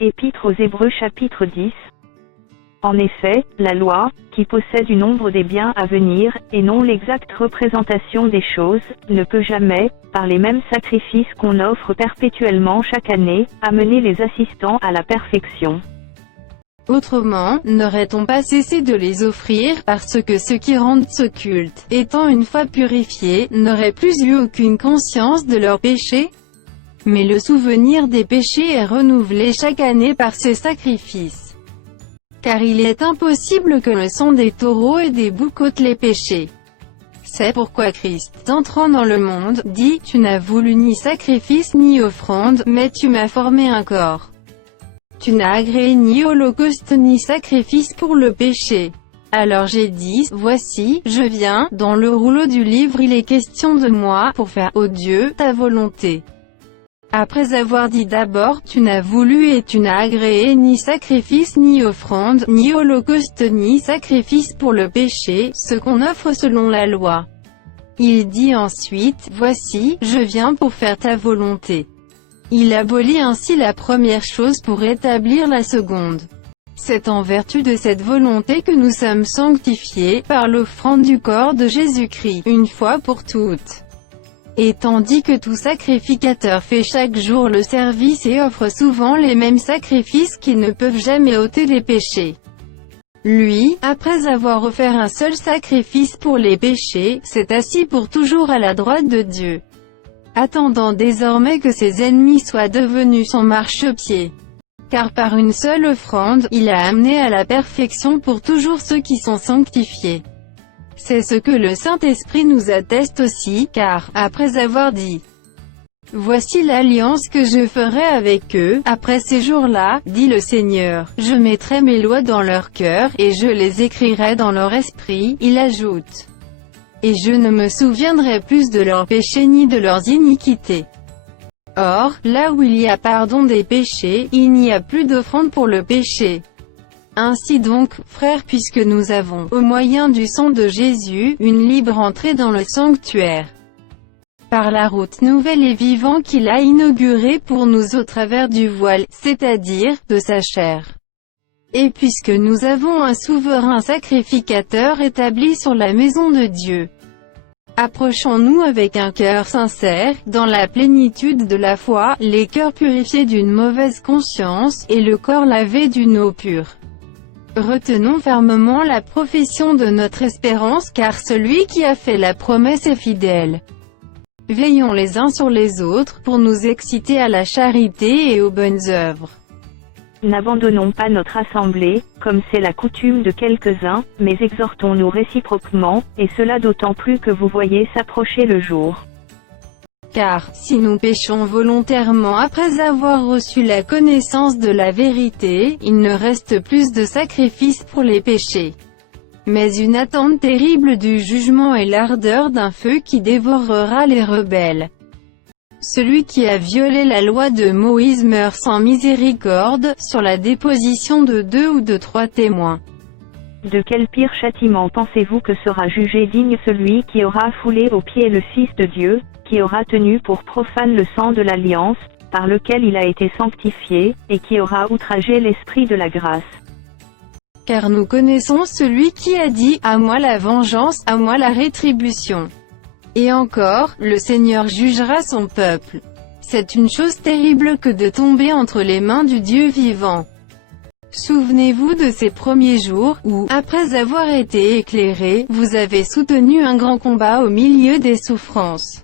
Épître aux Hébreux chapitre 10. En effet, la loi, qui possède une ombre des biens à venir, et non l'exacte représentation des choses, ne peut jamais, par les mêmes sacrifices qu'on offre perpétuellement chaque année, amener les assistants à la perfection. Autrement, n'aurait-on pas cessé de les offrir, parce que ceux qui rendent ce culte, étant une fois purifiés, n'auraient plus eu aucune conscience de leurs péchés? Mais le souvenir des péchés est renouvelé chaque année par ces sacrifices. Car il est impossible que le sang des taureaux et des boucs ôte les péchés. C'est pourquoi Christ, entrant dans le monde, dit, « Tu n'as voulu ni sacrifice ni offrande, mais tu m'as formé un corps. Tu n'as agréé ni holocauste ni sacrifice pour le péché. Alors j'ai dit, voici, je viens, dans le rouleau du livre il est question de moi, pour faire, ô Dieu, ta volonté. » Après avoir dit d'abord, tu n'as voulu et tu n'as agréé ni sacrifice ni offrande, ni holocauste ni sacrifice pour le péché, ce qu'on offre selon la loi. Il dit ensuite, voici, je viens pour faire ta volonté. Il abolit ainsi la première chose pour établir la seconde. C'est en vertu de cette volonté que nous sommes sanctifiés, par l'offrande du corps de Jésus-Christ, une fois pour toutes. Et tandis que tout sacrificateur fait chaque jour le service et offre souvent les mêmes sacrifices qui ne peuvent jamais ôter les péchés, lui, après avoir offert un seul sacrifice pour les péchés, s'est assis pour toujours à la droite de Dieu, attendant désormais que ses ennemis soient devenus son marchepied. Car par une seule offrande, il a amené à la perfection pour toujours ceux qui sont sanctifiés. C'est ce que le Saint-Esprit nous atteste aussi, car, après avoir dit « Voici l'alliance que je ferai avec eux, après ces jours-là, dit le Seigneur, je mettrai mes lois dans leur cœur, et je les écrirai dans leur esprit », il ajoute « Et je ne me souviendrai plus de leurs péchés ni de leurs iniquités. » Or, là où il y a pardon des péchés, il n'y a plus d'offrande pour le péché. Ainsi donc, frères, puisque nous avons, au moyen du sang de Jésus, une libre entrée dans le sanctuaire, par la route nouvelle et vivante qu'il a inaugurée pour nous au travers du voile, c'est-à-dire, de sa chair. Et puisque nous avons un souverain sacrificateur établi sur la maison de Dieu, approchons-nous avec un cœur sincère, dans la plénitude de la foi, les cœurs purifiés d'une mauvaise conscience, et le corps lavé d'une eau pure. Retenons fermement la profession de notre espérance, car celui qui a fait la promesse est fidèle. Veillons les uns sur les autres, pour nous exciter à la charité et aux bonnes œuvres. N'abandonnons pas notre assemblée, comme c'est la coutume de quelques-uns, mais exhortons-nous réciproquement, et cela d'autant plus que vous voyez s'approcher le jour. Car, si nous péchons volontairement après avoir reçu la connaissance de la vérité, il ne reste plus de sacrifice pour les péchés, mais une attente terrible du jugement et l'ardeur d'un feu qui dévorera les rebelles. Celui qui a violé la loi de Moïse meurt sans miséricorde, sur la déposition de 2 ou de 3 témoins. De quel pire châtiment pensez-vous que sera jugé digne celui qui aura foulé aux pieds le Fils de Dieu, qui aura tenu pour profane le sang de l'alliance, par lequel il a été sanctifié, et qui aura outragé l'Esprit de la grâce? Car nous connaissons celui qui a dit, à moi la vengeance, à moi la rétribution. Et encore, le Seigneur jugera son peuple. C'est une chose terrible que de tomber entre les mains du Dieu vivant. Souvenez-vous de ces premiers jours, où, après avoir été éclairés, vous avez soutenu un grand combat au milieu des souffrances.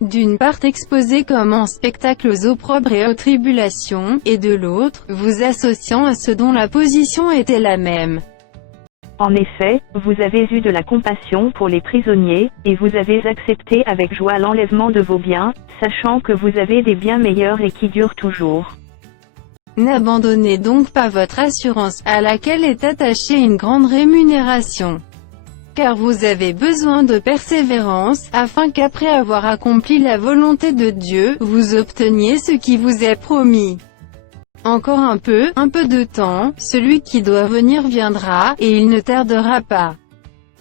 D'une part exposé comme en spectacle aux opprobres et aux tribulations, et de l'autre, vous associant à ceux dont la position était la même. En effet, vous avez eu de la compassion pour les prisonniers, et vous avez accepté avec joie l'enlèvement de vos biens, sachant que vous avez des biens meilleurs et qui durent toujours. N'abandonnez donc pas votre assurance, à laquelle est attachée une grande rémunération. Car vous avez besoin de persévérance, afin qu'après avoir accompli la volonté de Dieu, vous obteniez ce qui vous est promis. Encore un peu de temps, celui qui doit venir viendra, et il ne tardera pas.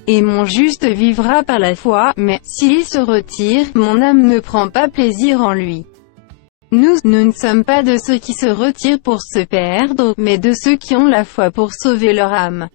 Et mon juste vivra par la foi, mais, s'il se retire, mon âme ne prend pas plaisir en lui. Nous ne sommes pas de ceux qui se retirent pour se perdre, mais de ceux qui ont la foi pour sauver leur âme.